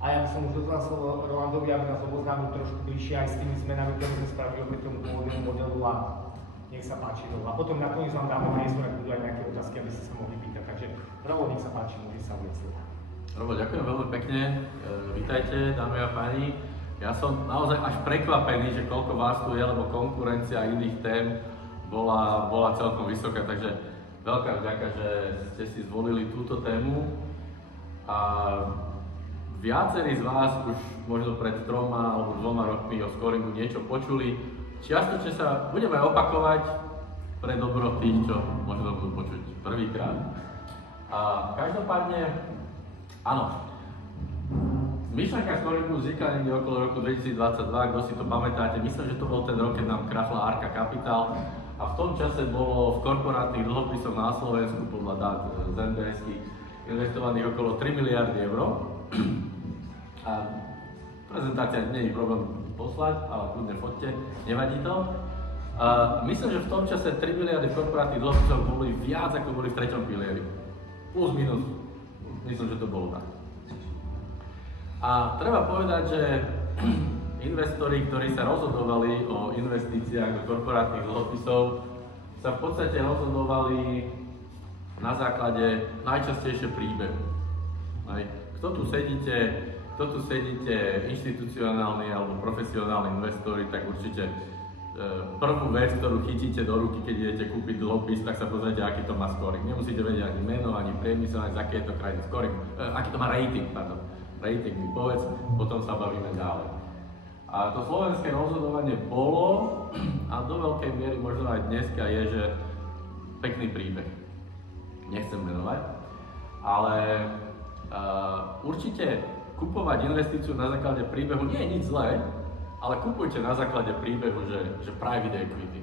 A ja by som už dodal slovo Rolandovi, aby nás oboznámil trošku bližšie aj s tými zmenami, ktoré sme spravili opäť tomu pôvodnému modelu a nech sa páči. A potom nakoniec vám dáme priestor, ak budú aj nejaké otázky, aby ste sa mohli pýtať. Takže Robo, nech sa páči, môže sa ujať slova. Robo, ďakujem veľmi pekne. Vítajte, dámy a páni. Ja som naozaj až prekvapený, že koľko vás tu je, lebo konkurencia iných tém bola celkom vysoká, takže veľká vďaka, že ste si zvolili túto tému. A viacerí z vás už možno pred 3 alebo 2 rokmi o scoringu niečo počuli. Čiastočne sa budeme opakovať pre dobro tých, čo možno budú počuť prvýkrát. A každopádne, áno, myšlenka scoringu vznikla niekde okolo roku 2022, kto si to pamätáte, myslím, že to bol ten rok, keď nám krachla Arka Capital a v tom čase bolo v korporátnych dlhopisoch na Slovensku podľa dát z NBS-ky investovaných okolo 3 miliardy eur. A prezentácia nie je problém poslať, ale kľudne foťte, nevadí to. Myslím, že v tom čase 3 miliardy v korporátnych dlhopisoch boli viac ako boli v 3. pilieri. Plus minus, myslím, že to bolo tak. A treba povedať, že investori, ktorí sa rozhodovali o investíciách do korporátnych dlhopisov, sa v podstate rozhodovali na základe najčastejšie príbehu. Kto tu sedíte, inštitucionálni alebo profesionálni investori, tak určite prvú vec, ktorú chytíte do ruky, keď idete kúpiť dlhopis, tak sa pozrite, aký to má scoring. Nemusíte vedieť ani meno, ani priemysel, ani z aké je to krajiny scoring, aký to má rating, rating mi povedz, potom sa bavíme ďalej. A to slovenské rozhodovanie bolo, a do veľkej miery možno aj dneska je, že pekný príbeh. Nechcem menovať, ale určite kupovať investíciu na základe príbehu nie je nič zlé, ale kupujte na základe príbehu, že private equity.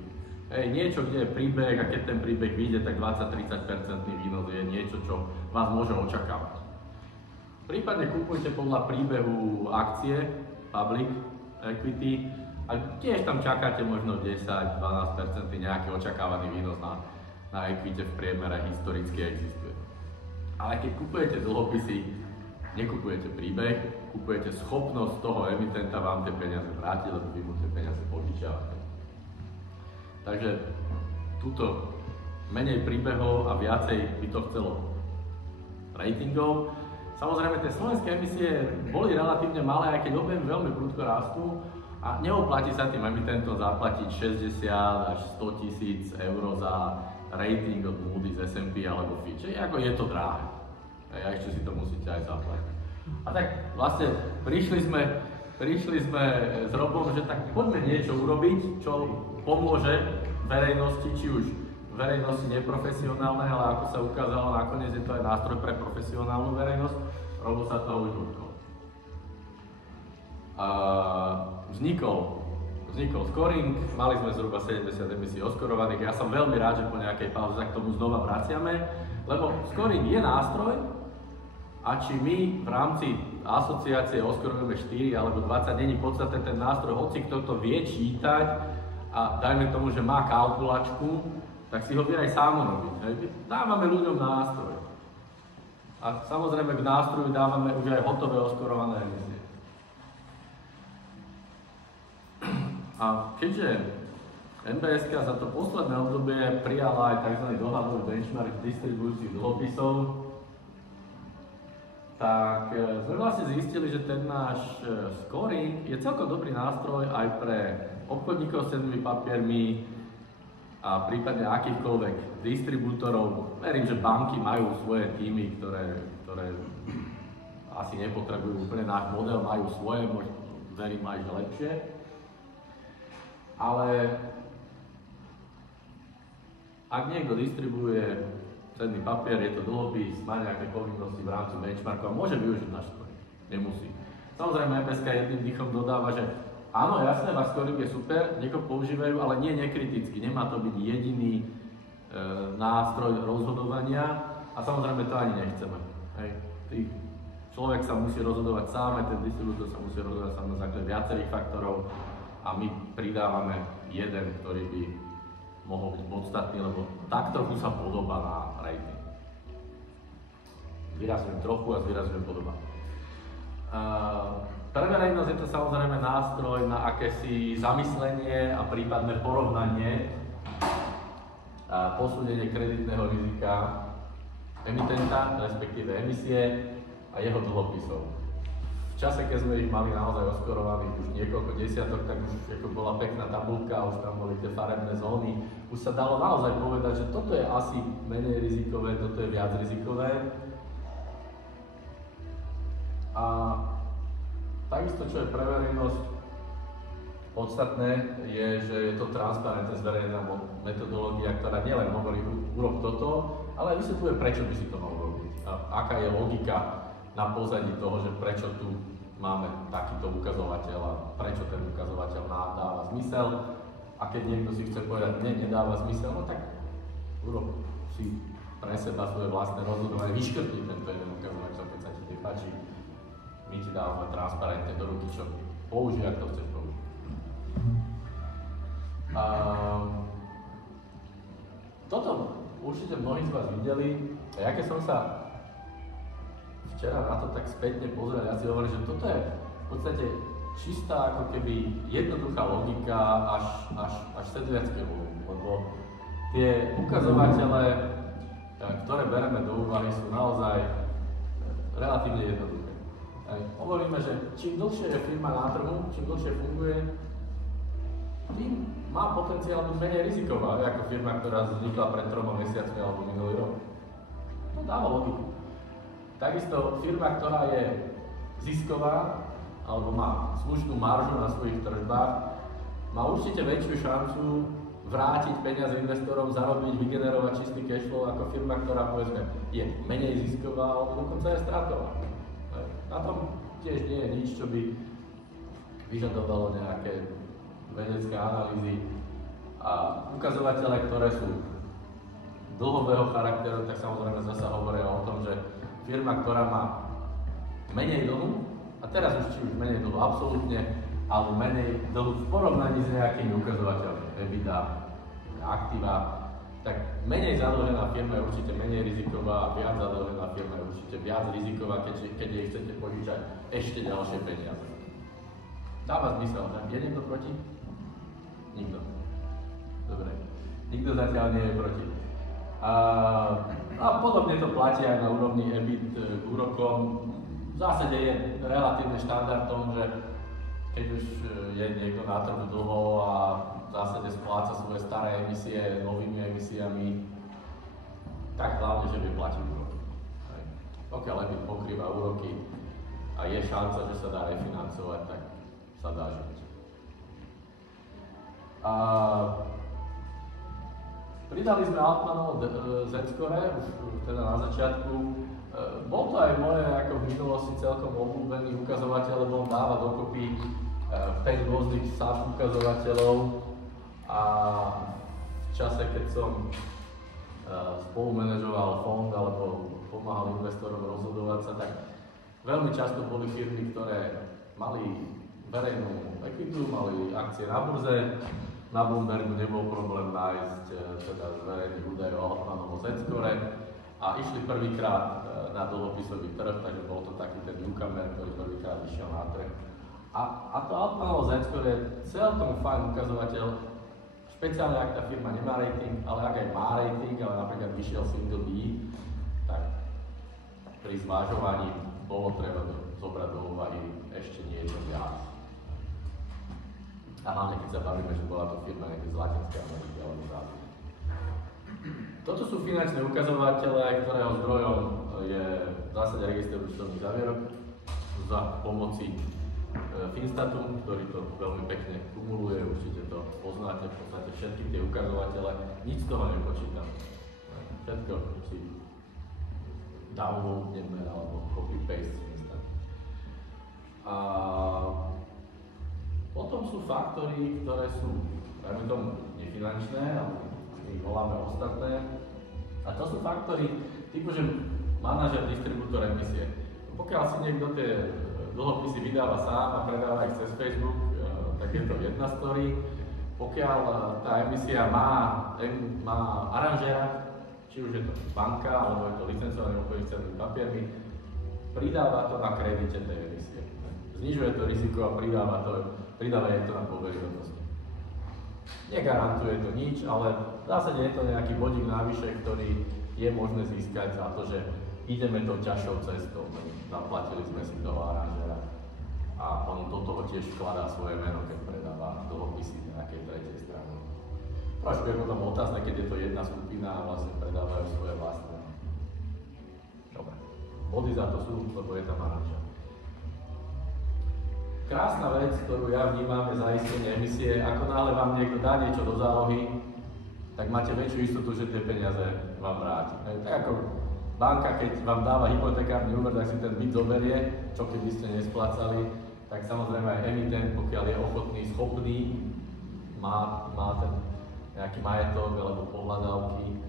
Niečo, kde je príbeh a keď ten príbeh vyjde, tak 20-30% výnos je niečo, čo vás môže očakávať. Prípadne kupujte podľa príbehu akcie, public equity, a tiež tam čakáte možno 10-12% nejaký očakávaný výnos na equity v priemere historicky existuje. Ale keď kupujete dlhopisy, nekupujete príbeh, kupujete schopnosť toho emitenta vám tie peniaze vrátiť, lebo vy mu tie peniaze požičiavate. Takže túto menej príbehov a viacej by to chcelo ratingov. Samozrejme, tie slovenské emisie boli relatívne malé, aj keď objemy veľmi prudko rastú a neoplatí sa tým emitentom zaplatiť 60 až 100 tisíc eur za rating od Moody's, S&P alebo Fitch. Je to drahé. A ešte si to musíte aj zaplatiť. A tak vlastne prišli sme s Robom, že tak poďme niečo urobiť, čo pomôže verejnosti, či už verejnosti neprofesionálnej, ale ako sa ukázalo, nakoniec je to aj nástroj pre profesionálnu verejnosť. Robo sa toho už dotkol. Vznikol scoring, mali sme zhruba 70 emisí oskorovaných. Ja som veľmi rád, že po nejakej pauze sa k tomu znova vraciame, lebo scoring je nástroj a či my v rámci asociácie oskorujeme 4 alebo 20, není podstatné ten nástroj, hoci kto to vie čítať a dajme tomu, že má kalkulačku, tak si ho vie aj sám robiť. Dávame ľuďom nástroj. A samozrejme k nástroju dávame už aj hotové oskorované emisie. A keďže NBS za to posledné obdobie prijala aj tzv. Dohľadový benchmark distribúcií dlhopisov, tak sme vlastne zistili, že ten náš scoring je celkom dobrý nástroj aj pre obchodníkov s cennými papiermi a prípadne akýchkoľvek distribútorov. Verím, že banky majú svoje týmy, ktoré asi nepotrebujú úplne náš model, majú svoje, verím aj že lepšie. Ale ak niekto distribuuje cenný papier, je to dlhopis, má nejaké povinnosti v rámci benchmarku a môže využiť náš scoring. Nemusí. Samozrejme, MBSK jedným dýchom dodáva, že áno, jasné, váš scoring je super, niekoho používajú, ale nie nekriticky. Nemá to byť jediný nástroj rozhodovania a samozrejme to ani nechceme. Človek sa musí rozhodovať sám, aj ten distribútor sa musí rozhodovať sám na základe viacerých faktorov a my pridávame jeden, ktorý by mohol byť podstatný, lebo tak trochu sa podobá na rating. Zvýrazňujem trochu a zvýrazňujem podoba. verejnosť je to samozrejme nástroj na akési zamyslenie a prípadné porovnanie a posúdenie kreditného rizika emitenta, respektíve emisie a jeho dlhopisov. V čase, keď sme ich mali naozaj oskorovaných už niekoľko desiatok, tak už ako bola pekná tabuľka, už tam boli tie farebné zóny. Už sa dalo naozaj povedať, že toto je asi menej rizikové, toto je viac rizikové. A takisto, čo je pre verejnosť podstatné, je, že je to transparentne zverejnená metodológia, ktorá nielen hovorí, urob toto, ale aj vysvetľuje, prečo by si to mal robiť. A aká je logika na pozadí toho, že prečo tu máme takýto ukazovateľ a prečo ten ukazovateľ dáva zmysel. A keď niekto si chce povedať, nedáva zmysel, no tak urob si pre seba svoje vlastné rozhodovanie, vyškrtni tento jeden ukazovateľ, keď sa ti nepáči. My ti dávame transparentne do ruky, čo použij, ak to chceš použiť. Toto určite mnohí z vás videli. A ja keď som sa včera na to tak spätne pozrel, ja si hovorím, že toto je v podstate čistá ako keby jednoduchá logika až sedliacké volum, lebo tie ukazovatele, ktoré bereme do úvahy, sú naozaj relatívne jednoduché. Hovoríme, že čím dlhšie je firma na trhu, čím dlhšie funguje, tým má potenciál byť menej riziková, ako firma, ktorá vznikla pred 3 mesiacmi alebo minulý rok. To dáva logiku. Takisto firma, ktorá je zisková alebo má slušnú maržu na svojich tržbách, má určite väčšiu šancu vrátiť peniaze investorom, zarobiť, vygenerovať čistý cashflow ako firma, ktorá povedzme je menej zisková alebo dokonca je stratová. Na tom tiež nie je nič, čo by vyžadovalo nejaké vedecké analýzy a ukazovatele, ktoré sú dlhodobého charakteru, tak samozrejme zasa hovoria o tom, že firma, ktorá má menej dlhu, a teraz už či už menej dlhu absolútne, alebo menej dlhu v porovnaní s nejakými ukazovateľmi, EBITDA, aktíva, tak menej zadlžená firma je určite menej riziková a viac zadlžená firma je určite viac riziková, keď jej chcete požičať ešte ďalšie peniaze. Dáva zmysel, že? Je niekto proti? Nikto. Dobre. Nikto zatiaľ nie je proti. A podobne to platí aj na úrovni EBIT k úrokom. V zásade je relatívne štandardom, že keď už je niekto na trhu dlho a v zásade spláca svoje staré emisie novými emisiami, tak hlavne, že vyplatí úroky. Pokiaľ EBIT pokrýva úroky a je šanca, že sa dá refinancovať, tak sa dá žiť. Pridali sme Altmanovo Z-score už teda na začiatku. Bol to aj moje ako v minulosti celkom obľúbený ukazovateľ, lebo on dáva dokopy 5 rôznych sád ukazovateľov a v čase, keď som spolumanažoval fond alebo pomáhal investorom rozhodovať sa, tak veľmi často boli firmy, ktoré mali verejnú ekvitu, mali akcie na burze. Na Bloombergu nebol problém nájsť teda z verejných údajov o Altmanovo Z-score a išli prvýkrát na dlhopisový trh, takže bol to taký ten newcomer, ktorý prvýkrát išiel na trh. A to Altmanovo Z-score je celkom fajn ukazovateľ, špeciálne ak tá firma nemá rating, ale ak aj má rating, ale napríklad vyšiel single B, tak pri zvážovaní bolo treba zobrať do úvahy ešte niečo viac. A hlavne keď sa bavíme, že bola to firma niekde z Latinskej Ameriky alebo z Ázie. Toto sú finančné ukazovatele, ktorého zdrojom je v zásade register účtovných závierok za pomoci Finstatu, ktorý to veľmi pekne kumuluje, určite to poznáte, v podstate všetky tie ukazovatele, nič z toho nepočítam. Všetko si downloadneme alebo copy-paste z Finstatu. Potom sú faktory, ktoré sú, dajme tomu, nefinančné, ale my ich voláme ostatné. A to sú faktory typu, že manažer, distribútor emisie. Pokiaľ si niekto tie dlhopisy vydáva sám a predáva ich cez Facebook, tak je to jedna story. Pokiaľ tá emisia má aranžéra, či už je to banka, alebo je to licencovaný obchodník s cennými papiermi, pridáva to na kredite tej emisie. Z znižuje to riziko a pridáva je to na dôveryhodnosti. Negarantuje to nič, ale v zásade je to nejaký bodík navyše, ktorý je možné získať za to, že ideme tou ťažšou cestou. Zaplatili sme si toho aranžera a on do toho tiež vkladá svoje meno, keď predáva dlhopisy nejakej tretej strany. Trošku je potom otázne, keď je to jedna skupina a vlastne predávajú svoje vlastné. Dobre. Body za to sú, lebo je tam aranžer. Krásna vec, ktorú ja vnímam, je zaistenie emisie. Ako náhle vám niekto dá niečo do zálohy, tak máte väčšiu istotu, že tie peniaze vám vráti. Tak ako banka, keď vám dáva hypotekárny úver, tak si ten byt zoberie, čo keby ste nesplácali, tak samozrejme aj emitent, pokiaľ je ochotný, schopný, má ten nejaký majetok alebo pohľadávky,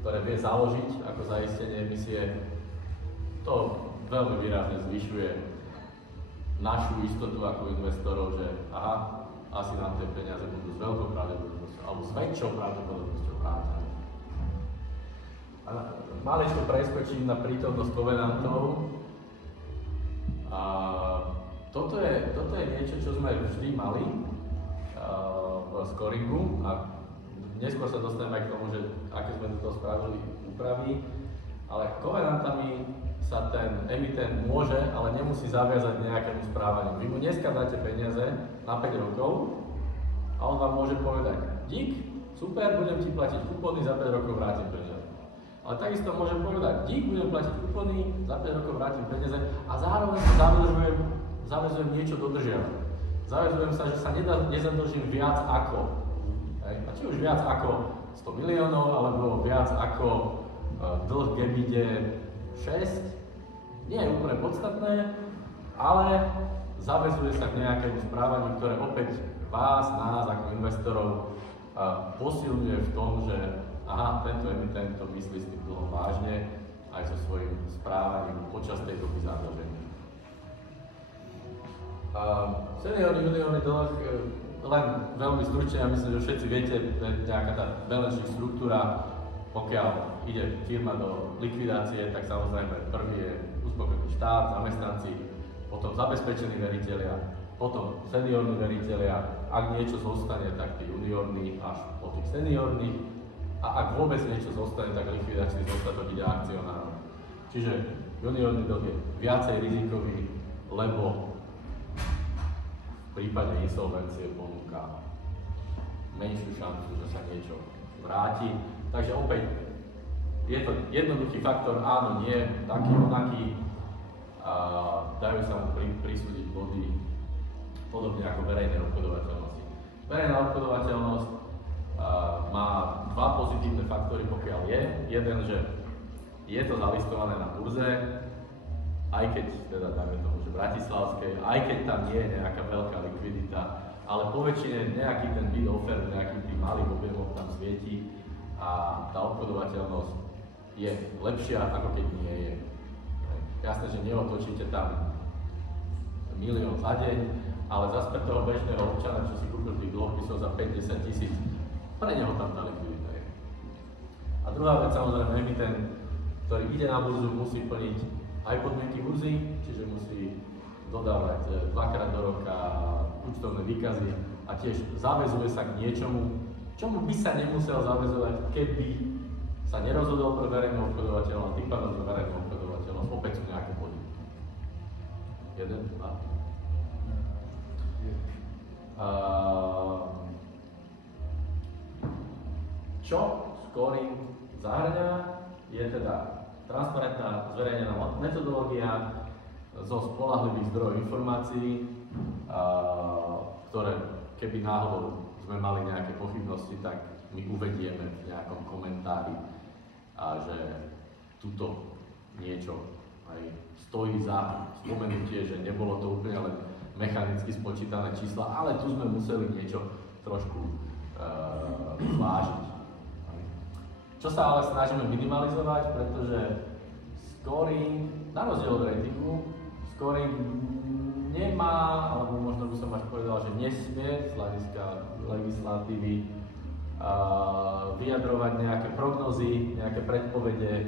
ktoré vie založiť ako zaistenie emisie, to veľmi výrazne zvyšuje našu istotu ako investorov, že aha, asi nám tie peniaze budú s veľkou pravdepodobnosťou alebo s väčšou pravdepodobnosťou vrátené. A maličko preskočím na prítomnosť kovenantov. Toto je niečo, čo sme vždy mali v scoringu a neskôr sa dostaneme aj k tomu, že aké sme to spravili úpravy, ale kovenantami sa ten emitent môže, ale nemusí zaviazať nejakému správaniu. Vy mu dneska dáte peniaze na 5 rokov a on vám môže povedať: dík, super, budem ti platiť kupóny, za 5 rokov vrátim peniaze. Ale takisto môžem povedať: dík, budem platiť kupóny, za 5 rokov vrátim peniaze a zároveň zavezujem niečo dodržiavať. Zavezujem sa, že sa nezadlžím viac ako. A či už viac ako 100 miliónov, alebo viac ako dlh Gebide 6, nie je úplne podstatné, ale zaväzuje sa k nejakému správaniu, ktoré opäť vás, nás ako investorov posilňuje v tom, že aha, tento emitent to myslí s tým dlhom vážne aj so svojím správaním počas tej doby zadlženia. Seniorný, juniorný dlh, len veľmi stručne, ja myslím, že všetci viete, nejaká tá balance sheet štruktúra, pokiaľ ide firma do likvidácie, tak samozrejme prvý je uspokojený štát, zamestnanci, potom zabezpečení veritelia, potom seniorní veritelia, ak niečo zostane, tak tí juniorní až po tých seniorných a ak vôbec niečo zostane, tak likvidačný zostatok ide akcionárom. Čiže juniorný dlh je viacej rizikový, lebo v prípade insolvencie ponúka menšiu šancu, že sa niečo vráti. Takže opäť je to jednoduchý faktor, áno, nie, taký, onaký, dajú sa mu prisúdiť body, podobne ako verejné obchodovateľnosti. Verejná obchodovateľnosť má dva pozitívne faktory, pokiaľ je. Jeden, že je to zalistované na burze, aj keď teda dáme tomu, že bratislavskej, aj keď tam nie je nejaká veľká likvidita, ale po väčšine nejaký ten bid offer, nejaký tým malých objemoch tam svieti a tá obchodovateľnosť je lepšia, ako keď nie je. Jasné, že neotočíte tam 1 milión za deň, ale zase pre toho bežného občana, čo si kúpil tých dlhopisov za 5-10 tisíc, pre neho tam tá likvidita je. A druhá vec, samozrejme, emitent, ktorý ide na burzu, musí plniť aj podmienky burzy, čiže musí dodávať 2-krát do roka účtovné výkazy a tiež zaväzuje sa k niečomu, čomu by sa nemusel zaväzovať, keby sa nerozhodol pre verejnú obchodovateľnosť, tým pádom pre verejnú obchodovateľnosť opäť sú nejaké body. 1, 2. Čo scoring zahŕňa, je teda transparentná zverejnená metodológia zo spoľahlivých zdrojov informácií, ktoré keby náhodou sme mali nejaké pochybnosti, tak my uvedieme v nejakom komentári, a že tuto niečo aj stojí za spomenutie, že nebolo to úplne len mechanicky spočítané čísla, ale tu sme museli niečo trošku zvážiť. Čo sa ale snažíme minimalizovať, pretože scoring, na rozdiel od ratingu, scoring nemá, alebo možno by som až povedal, že nesmie z hľadiska legislatívy vyjadrovať nejaké prognozy, nejaké predpovede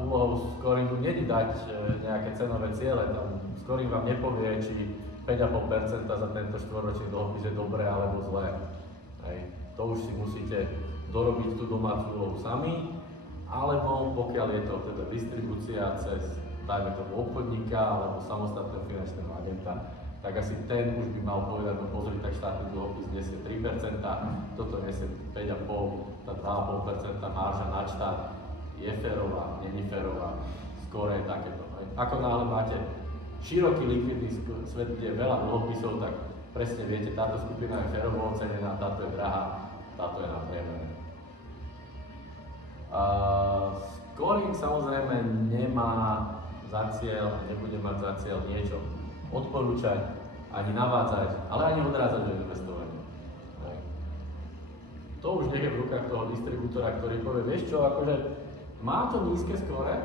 Úlohou scoringu nie je dať nejaké cenové ciele, tam scoring vám nepovie, či 5,5% za tento štvorročný dlhopis je dobré alebo zlé. Hej. To už si musíte dorobiť tú domácu úlohu sami, alebo pokiaľ je to teda distribúcia cez, dajme tomu obchodníka alebo samostatného finančného agenta, tak asi ten už by mal povedať, no pozri, tak štátny dlhopis nesie 3%, toto nesie 5,5%, tá 2,5% marža na štát je férová, není férová, skôr je takéto. Ako náhle máte široký likvidný svet, kde je veľa dlhopisov, tak presne viete, táto skupina je férovo ocenená, táto je drahá, táto je na priemere. Scoring samozrejme nemá za cieľ, nebude mať za cieľ niečo odporúčať, ani navádzať, ale ani odrádzať do investovania. To už nie je v rukách toho distribútora, ktorý povie, vieš čo, akože má to nízke skóre,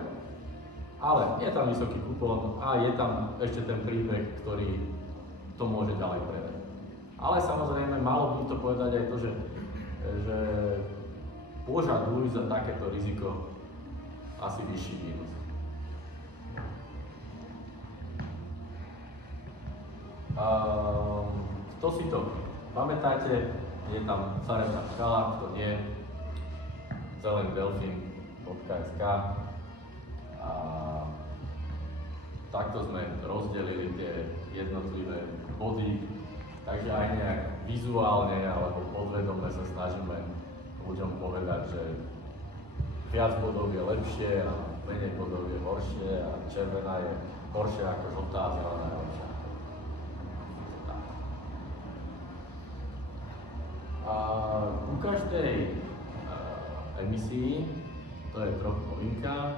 ale je tam vysoký kupón a je tam ešte ten príbeh, ktorý to môže ďalej predať. Ale samozrejme, malo by to povedať aj to, že požaduj za takéto riziko asi vyšší výnos. Kto si to pamätáte, je tam farebná škala, kto nie, zelendelfin.sk a takto sme rozdelili tie jednotlivé body, takže aj nejak vizuálne alebo podvedome sa snažíme ľuďom povedať, že viac bodov je lepšie a menej bodov je horšie a červená je horšia ako žltá a zelená je lepšia. U každej emisii, to je trochu novinka,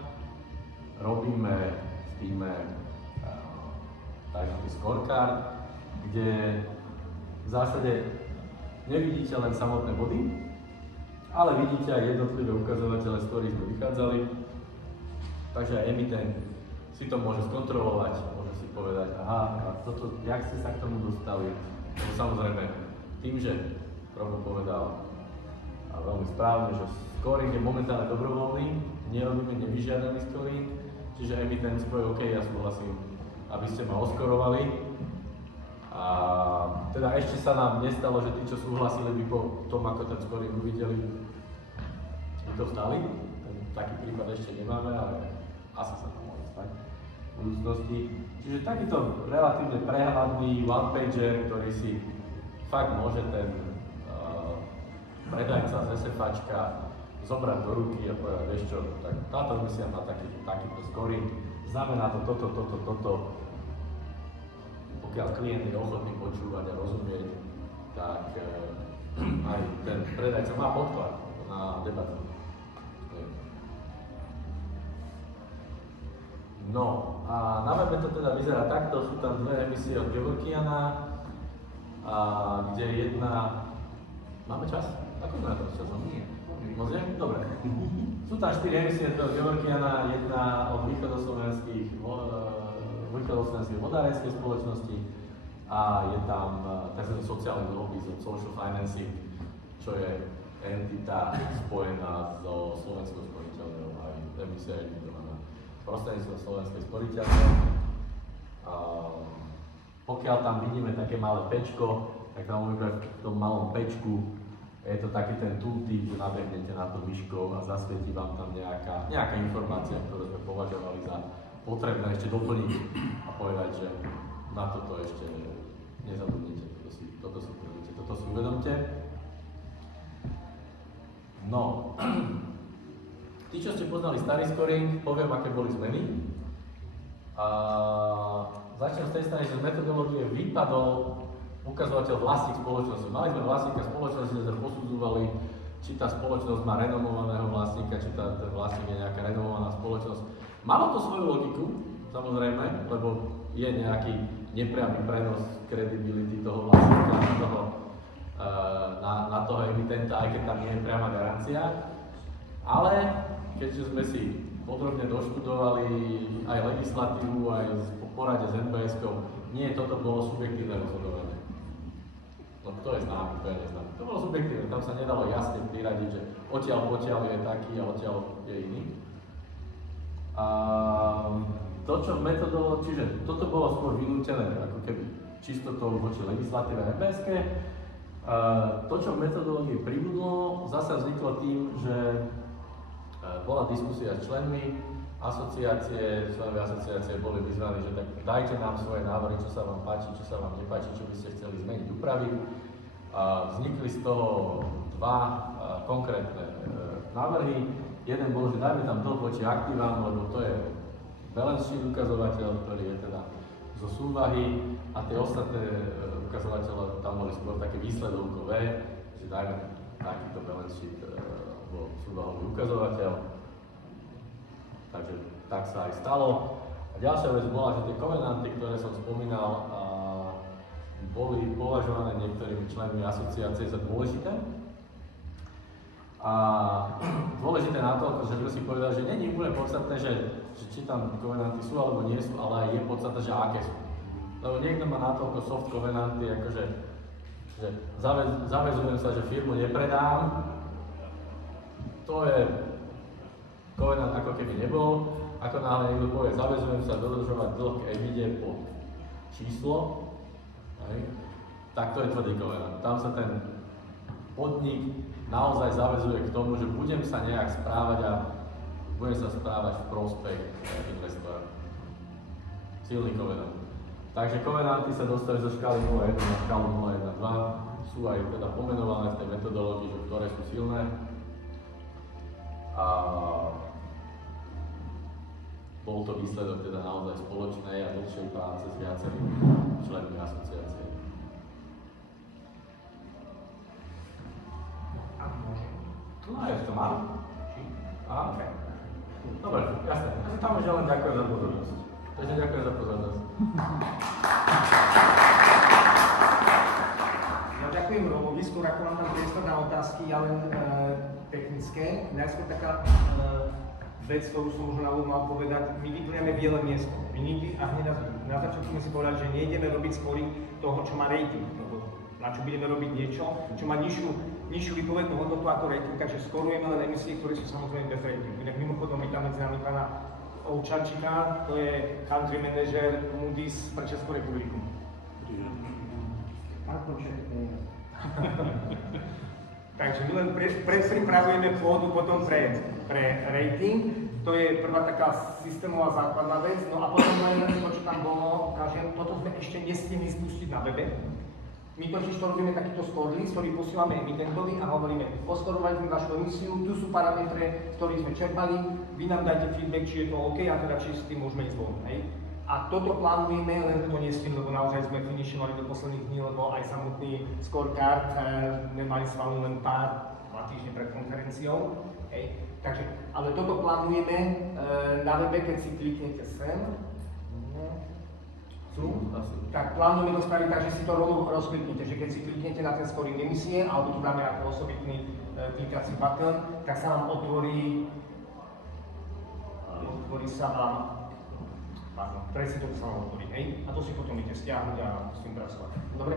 robíme v týme taký scorecard, kde v zásade nevidíte len samotné body, ale vidíte aj jednotlivé ukazovatele, z ktorých sme vychádzali. Takže aj emitent si to môže skontrolovať, môže si povedať, aha, a toto, jak ste sa k tomu dostali. No, samozrejme, tým, že Robo povedal a veľmi správne, že scoring je momentálne dobrovoľný, nerobíme nevyžiadaný scoring, čiže emitent povie, OK, ja súhlasím, aby ste ma oskorovali. A teda ešte sa nám nestalo, že tí, čo súhlasili by po tom, ako ten scoring uvideli, by to vzdali. Taký prípad ešte nemáme, ale asi sa to môže stať v budúcnosti. Čiže takýto relatívne prehľadný one-pager, ktorý si fakt môže ten predajca z SFAčka zobrať do ruky a povedať, vieš čo, tak táto emisia má takýto scoring, znamená to toto. Pokiaľ klient je ochotný počúvať a rozumieť, tak aj ten predajca má podklad na debatu. No a na webe to teda vyzerá takto, sú tam dve emisie od Gevorkiana, kde jedna... Máme čas? Ako sme na to s časom? Môže? Dobre. Sú tam 4 emisie od Gevorkiana, jedna od východoslovenských vodárenskej spoločnosti a je tam tzv. Sociálny dlhopis od Social Financing, čo je entita spojená so Slovenskou sporiteľňou, aj emisia je evidovaná prostredníctvom Slovenskej sporiteľne. Pokiaľ tam vidíme také malé pečko, tak tam v tom malom pečku je to taký ten tooltip, že nabehnete na to myškou a zasvietí vám tam nejaká informácia, ktorú sme považovali za potrebné ešte doplniť a povedať, že na toto ešte nezabudnite, toto si pozrite, toto si uvedomte. No, tí, čo ste poznali starý scoring, poviem, aké boli zmeny. Začnem z tej strany, že z metodológie vypadol ukazovateľ vlastník spoločnosti. Mali sme vlastníka spoločnosti, kde sme posudzovali, či tá spoločnosť má renomovaného vlastníka, či ten vlastník je nejaká renomovaná spoločnosť. Malo to svoju logiku, samozrejme, lebo je nejaký nepriamy prenos kredibility toho vlastníka na toho emitenta, aj keď tam nie je priama garancia. Ale keďže sme si podrobne doštudovali aj legislatívu, aj po porade s NBS-kou, nie toto bolo subjektívne rozhodovanie. No kto je známy, kto je neznámy. To bolo subjektívne, tam sa nedalo jasne priradiť, že odtiaľ potiaľ je taký a odtiaľ je iný. A to, čo čiže toto bolo skôr vynútené, ako keby čisto to voči legislatíve MBSK. To, čo v metodológii pribudlo, zasa vzniklo tým, že bola diskusia s členmi asociácie, členové asociácie boli vyzvaní, že tak dajte nám svoje návrhy, čo sa vám páči, čo sa vám nepáči, čo by ste chceli zmeniť, upraviť. Vznikli z toho dva konkrétne návrhy. Jeden bol, že dajme tam dlh voči aktívam, lebo to je balance sheet ukazovateľ, ktorý je teda zo súvahy, a tie ostatné ukazovateľe tam boli skôr také výsledovkové, že dajme takýto balance sheet alebo súvahový ukazovateľ. Takže tak sa aj stalo. A ďalšia vec bola, že tie kovenanty, ktoré som spomínal, boli považované niektorými členmi asociácie za dôležité. A dôležité natoľko, že by si povedal, že nie je úplne podstatné, že či tam kovenanty sú alebo nie sú, ale aj je podstatné, že aké sú. Lebo niekto má natoľko soft kovenanty, akože že zaväzujem sa, že firmu nepredám. To je kovenant ako keby nebol. Ako náhle niekto povie, zaväzujem sa dodržovať dlh k EBITDA pod číslo, tak to je tvrdý kovenant. Tam sa ten podnik naozaj zaväzuje k tomu, že budem sa nejak správať a budem sa správať v prospech investora. Silný kovenant. Takže kovenanty sa dostali zo škály 0,1 na škálu 0,1,2. Sú aj teda pomenované v tej metodológii, že ktoré sú silné. A bol to výsledok teda naozaj spoločnej a dlhšej práce s viacerými členmi asociácie. No a ešte to mám. OK. Dobre, jasné. Ja tam už len ďakujem za pozornosť. Takže ďakujem za pozornosť. Ja ďakujem Robovi, skôr ako mám tam priestor na otázky, ja len technické. Najskôr taká vec, ktorú som možno na úvod mal povedať, my vyplňame biele miesto. My nikdy, a hneď na začiatku sme si povedali, že nejdeme robiť scoring toho, čo má rating, lebo na čo budeme robiť niečo, čo má nižšiu výpovednú hodnotu ako rating, takže skorujeme len emisie, ktoré sú samozrejme bez ratingu. Inak mimochodom je tam medzi nami pána Ovčarčíka, to je country manager Moody's pre Českú republiku. Takže my len pripravujeme pôdu potom pre rating. To je prvá taká systémová základná vec. No a potom len to, čo tam bolo, ukážem, toto sme ešte nestihli spustiť na webe. My totiž to robíme takýto score list, ktorý posielame emitentovi a hovoríme, oscorovali sme vašu emisiu, tu sú parametre, ktoré sme čerpali, vy nám dajte feedback, či je to OK a teda či s tým môžeme ísť von. A toto plánujeme, len to nestihli, lebo naozaj sme finišovali do posledných dní, lebo aj samotný scorecard nemali schválený len 2 týždne pred konferenciou. Takže, ale toto plánujeme na webe, keď si kliknete sem. Tak plánujeme to spraviť tak, že si to rozkliknete, že keď si kliknete na ten scoring emisie, alebo tu dáme ako osobitný klikací button, tak sa vám otvorí sa vám, presne toto sa vám otvorí, a to si potom idete stiahnuť a s tým pracovať. Dobre?